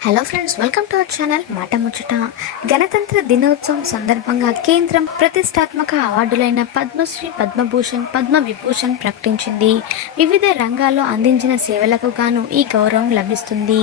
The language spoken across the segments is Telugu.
Hello friends welcome to our channel మాట ముచ్చట గణతంత్ర దినోత్సవం సందర్భంగా కేంద్రం ప్రతిష్టాత్మక అవార్డులైన పద్మశ్రీ పద్మభూషణ్ పద్మ విభూషణ్ ప్రకటించింది వివిధ రంగాల్లో అందించిన సేవలకు గాను ఈ గౌరవం లభిస్తుంది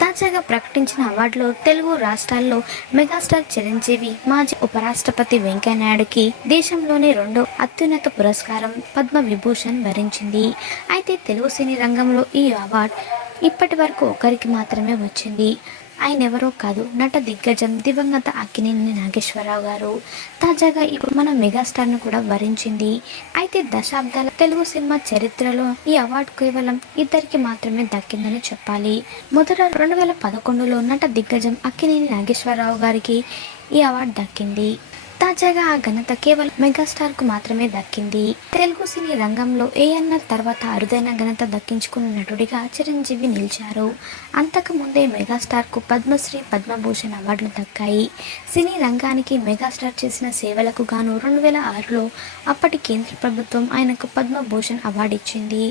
తాజాగా ప్రకటించిన అవార్డులో తెలుగు రాష్ట్రాల్లో మెగాస్టార్ చిరంజీవి మాజీ ఉపరాష్ట్రపతి వెంకయ్యనాయుడుకి దేశంలోనే రెండో అత్యున్నత పురస్కారం పద్మ విభూషణ్ వరించింది. అయితే తెలుగు సినీ రంగంలో ఈ అవార్డు ఇప్పటి వరకు ఒకరికి మాత్రమే వచ్చింది. ఆయన ఎవరో కాదు నట దిగ్గజం దివంగత అక్కినేని నాగేశ్వరరావు గారు. తాజాగా ఇప్పుడు మన మెగాస్టార్ను కూడా వరించింది. అయితే దశాబ్దాల తెలుగు సినిమా చరిత్రలో ఈ అవార్డు కేవలం ఇద్దరికి మాత్రమే దక్కిందని చెప్పాలి. మొదట రెండు వేల పదకొండులో నట దిగ్గజం అక్కినేని నాగేశ్వరరావు గారికి ఈ అవార్డు దక్కింది. తాజాగా ఆ ఘనత కేవలం మెగాస్టార్కు మాత్రమే దక్కింది. తెలుగు సినీ రంగంలో ఏఎన్ఆర్ తర్వాత అరుదైన ఘనత దక్కించుకున్న నటుడిగా చిరంజీవి నిలిచారు. అంతకు ముందే మెగాస్టార్కు పద్మశ్రీ పద్మభూషణ్ అవార్డులు దక్కాయి. సినీ రంగానికి మెగాస్టార్ చేసిన సేవలకు గాను రెండు వేల ఆరులో అప్పటి కేంద్ర ప్రభుత్వం ఆయనకు పద్మభూషణ్ అవార్డు ఇచ్చింది.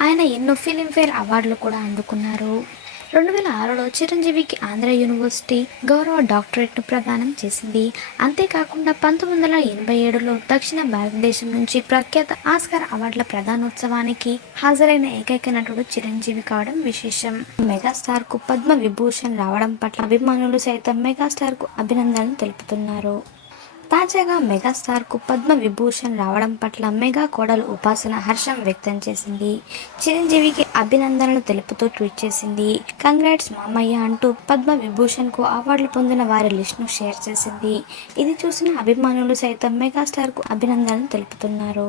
ఆయన ఎన్నో ఫిలింఫేర్ అవార్డులు కూడా అందుకున్నారు. రెండు వేల ఆరులో చిరంజీవికి ఆంధ్ర యూనివర్సిటీ గౌరవ డాక్టరేట్ను ప్రదానం చేసింది. అంతేకాకుండా పంతొమ్మిది వందల ఎనభై ఏడులో దక్షిణ భారతదేశం నుంచి ప్రఖ్యాత ఆస్కార్ అవార్డుల ప్రధానోత్సవానికి హాజరైన ఏకైక నటుడు చిరంజీవి కావడం విశేషం. మెగాస్టార్కు పద్మ విభూషణ్ రావడం పట్ల అభిమానులు సైతం మెగాస్టార్కు అభినందనలు తెలుపుతున్నారు. తాజాగా మెగాస్టార్కు పద్మ విభూషణ్ రావడం పట్ల మెగా కోడలు ఉపాసన హర్షం వ్యక్తం చేసింది. చిరంజీవికి అభినందనలు తెలుపుతూ ట్వీట్ చేసింది. కంగ్రాట్స్ మామయ్య అంటూ పద్మ విభూషణ్కు అవార్డులు పొందిన వారి లిస్ట్ను షేర్ చేసింది. ఇది చూసిన అభిమానులు సైతం మెగాస్టార్కు అభినందనలు తెలుపుతున్నారు.